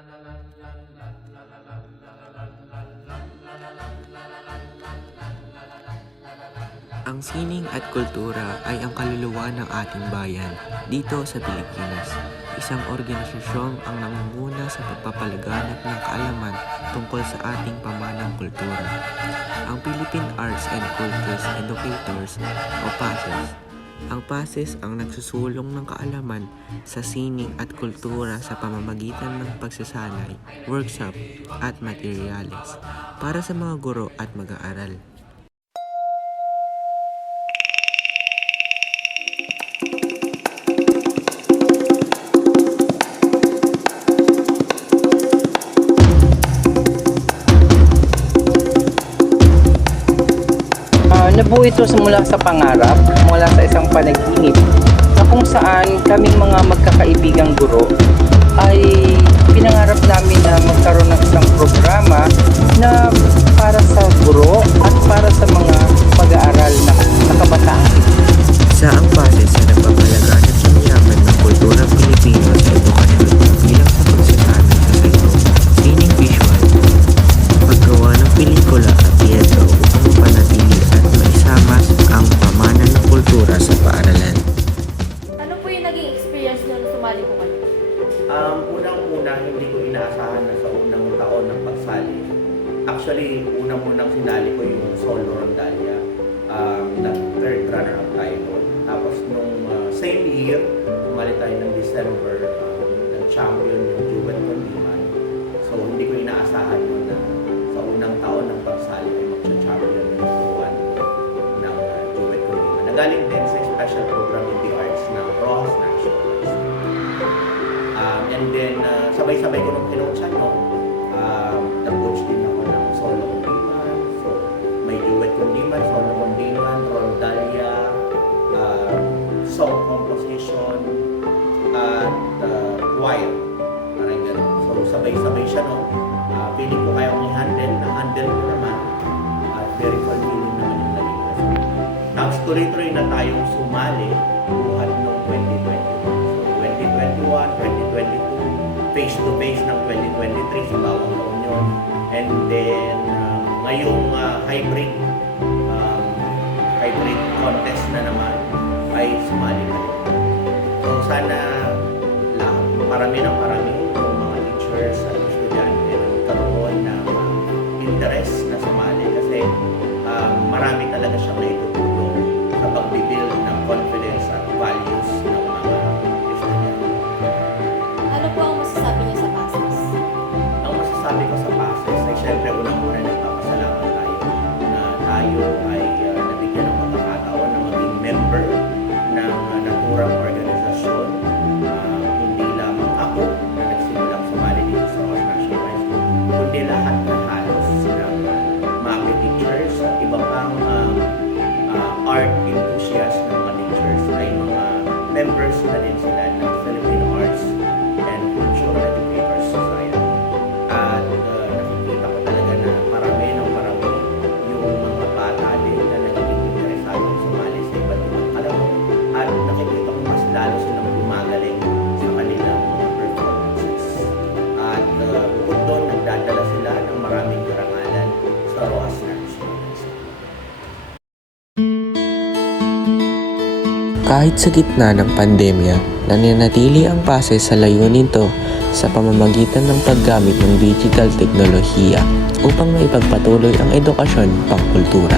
Ang sining at kultura ay ang kaluluwa ng ating bayan dito sa Pilipinas. Isang organisasyon ang nangunguna sa pagpapalaganap ng kaalaman tungkol sa ating pamanang kultura. Ang Philippine Arts and Cultures Educators o PASES. Ang PASES ang nagsusulong ng kaalaman sa sining at kultura sa pamamagitan ng pagsasanay, workshop at materyales para sa mga guro at mag-aaral. Nabuo ito mula sa pangarap, mula sa isang panaginip na kung saan kaming mga magkakaibigang guro ay pinangarap namin na magkaroon ng isang programa na para sa guro at para sa mga pag-aaral na kabataan. Sa ang PASES na nagpapalaganap ng yaman ng kultura Pilipino sa edukasyon bilang sa pagsasanay sa ganito, sining visual, paggawa ng pelikula at teatro upang mapanatili at maisama ang pamana ng kultura sa paaralan. Ano po yung naging experience nyo nung sumali po kayo? Unang-una, hindi ko inaasahan na sa unang taon ng pagsali. Actually, unang-unang sinali ko yung solo rondalia. Third runner-up tayo doon. Tapos nung same year, sumali tayo ng December, nag-champion yung Juven Condiman. So, hindi ko inaasahan nun na sa unang taon ng pagsali ay mag-champion yung tuwan ng Juven Condiman. Nagaling din sa special program in the arts ng Rojas National. And then, sabay-sabay ko nung kinochan, no? Nag-coach din ako ng solo condiman. So, may duet condiman, solo condiman, rondalia, song composition, at choir. Parang gano'n. So, sabay-sabay siya, no? Feeling ko kayang i-handle, na-handle ko naman. At very fulfilling naman yung naging result. Tapos, tuloy-tuloy na tayong sumali buhat noong 2021. So, 2021, 2022, face-to-face ng 2023 sa bawang taon yun. And then, ngayong hybrid contest na naman ay sumali na rin. So, sana parami ng parami yung mga teachers at estudyante na magkaroon ng interest na sumali kasi marami talaga siyang naitutulong sa pag-build ng confidence at values ng mga estudyante. Ano po ang masasabi niyo sa PASES? Ang masasabi ko sa PASES ay syempre unang-una nagpapasalamat tayo na tayo ay nabigyan ng pagkakataon na maging member ng naturang organisasyon. Hindi lamang ako na nagsimulang sumali dito sa Rojas National High School, kundi lahat na halos ng mga teachers at iba pang art enthusiasts ng mga teachers ay mga members na din sila ng Philippine Arts and Cultural Educators Society. At nakikita ko talaga na marami yung mga bata din na nagiging interesadong sumali sa iba't ibang kalahok at nakikita ko mas lalo silang gumagaling sa kanilang mga performances. At bukod doon, nagdadala sila ng maraming karangalan sa Rojas National High School. Kahit sa gitna ng pandemya, nananatili ang PASES sa layunin to sa pamamagitan ng paggamit ng digital teknolohiya upang maipagpatuloy ang edukasyon pangkultura.